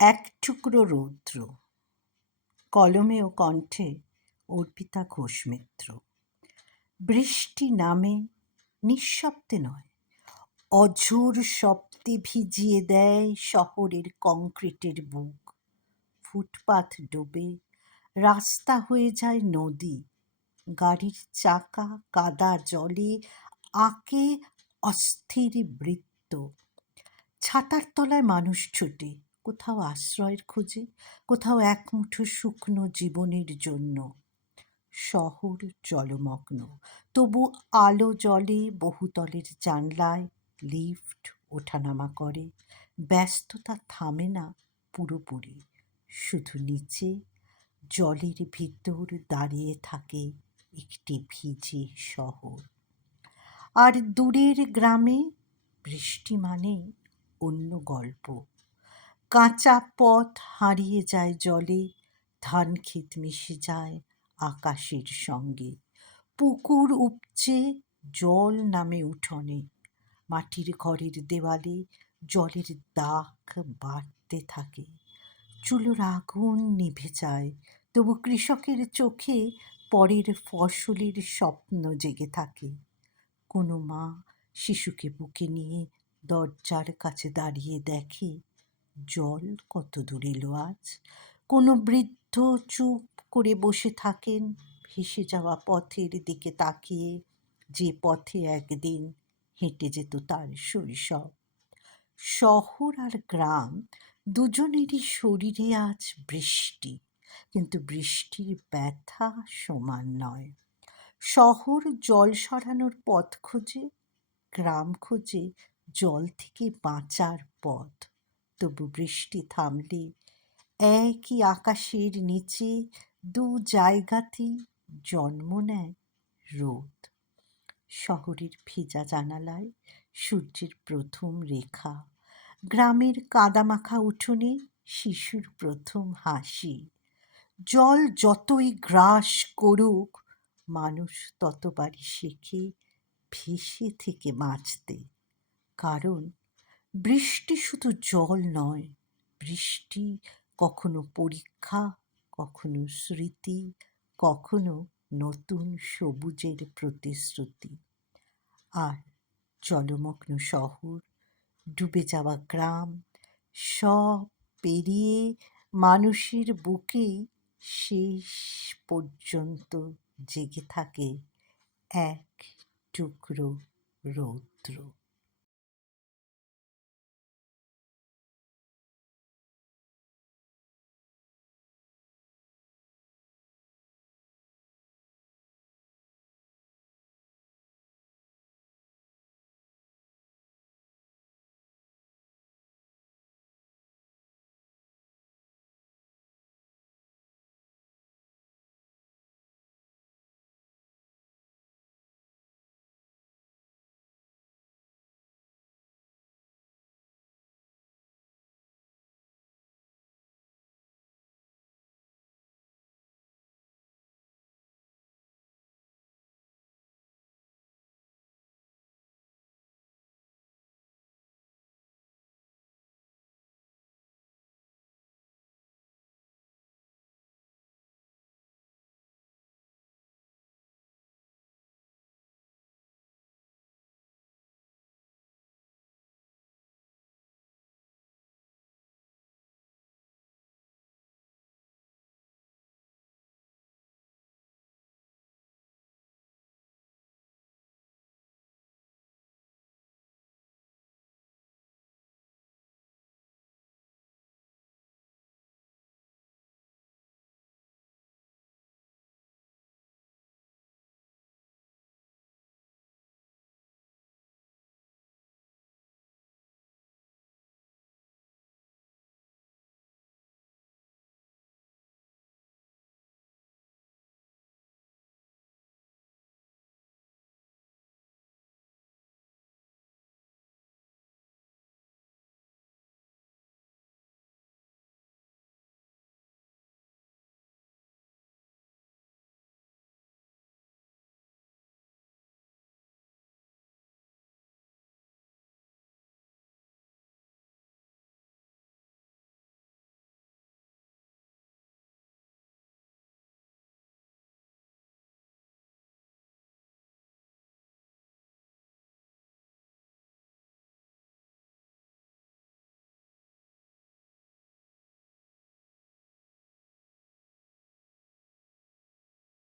এক টুকরো রৌদ্র। কলমে ও কণ্ঠে অর্পিতা ঘোষ মিত্র। বৃষ্টি নামে, নিঃশব্দে নয়, অঝোর শব্দে ভিজিয়ে দেয় শহরের কংক্রিটের বুক। ফুটপাথ ডোবে, রাস্তা হয়ে যায় নদী। গাড়ির চাকা কাদা জলে আঁকে অস্থির বৃত্ত। ছাতার তলায় মানুষ ছোটে, কোথাও আশ্রয়ের খোঁজে, কোথাও এক মুঠো শুকনো জীবনের জন্য। শহর জলমগ্ন, তবু আলো জ্বলে বহুতলের জানলায়। লিফট ওঠানামা করে, ব্যস্ততা থামে না পুরোপুরি। শুধু নিচে জলের ভিতর দাঁড়িয়ে থাকে একটি ভিজে শহর। আর দূরের গ্রামে বৃষ্টি মানেই অন্য গল্প। কাঁচা পথ হারিয়ে যায় জলে, ধানক্ষেত মিশে যায় আকাশের সঙ্গে। পুকুর উপচে জল নামে উঠোনে, মাটির ঘরের দেওয়ালে জলের দাগ বাড়তে থাকে। চুলোর আগুন নিভে যায়, তবু কৃষকের চোখে পরের ফসলের স্বপ্ন জেগে থাকে। কোনো মা শিশুকে বুকে নিয়ে দরজার কাছে দাঁড়িয়ে দেখে জল কত দূর এলো আজ। কোনো বৃদ্ধ চুপ করে বসে থাকেন ভেসে যাওয়া পথের দিকে তাকিয়ে, যে পথে একদিন হেঁটে যেত তার শৈশব। শহর আর গ্রাম দুজনেরই শরীরে আজ বৃষ্টি, কিন্তু বৃষ্টির ব্যথা সমান নয়। শহর জল সরানোর পথ খোঁজে, গ্রাম খোঁজে জল থেকে বাঁচার পথ। তবু বৃষ্টি থামলে একই আকাশের নিচে দু জায়গাতেই জন্ম নেয় রোদ। শহরের ভেজা জানালায় সূর্যের প্রথম রেখা, গ্রামের কাদামাখা উঠোনে শিশুর প্রথম হাসি। জল যতই গ্রাস করুক, মানুষ ততবারই শেখে ভেসে থেকে বাঁচতে। কারণ বৃষ্টি শুধু জল নয়, বৃষ্টি কখনো পরীক্ষা, কখনো স্মৃতি, কখনো নতুন সবুজের প্রতিশ্রুতি। আর জলমগ্ন শহর, ডুবে যাওয়া গ্রাম, সব পেরিয়ে মানুষের বুকেই শেষ পর্যন্ত জেগে থাকে এক টুকরো রৌদ্র।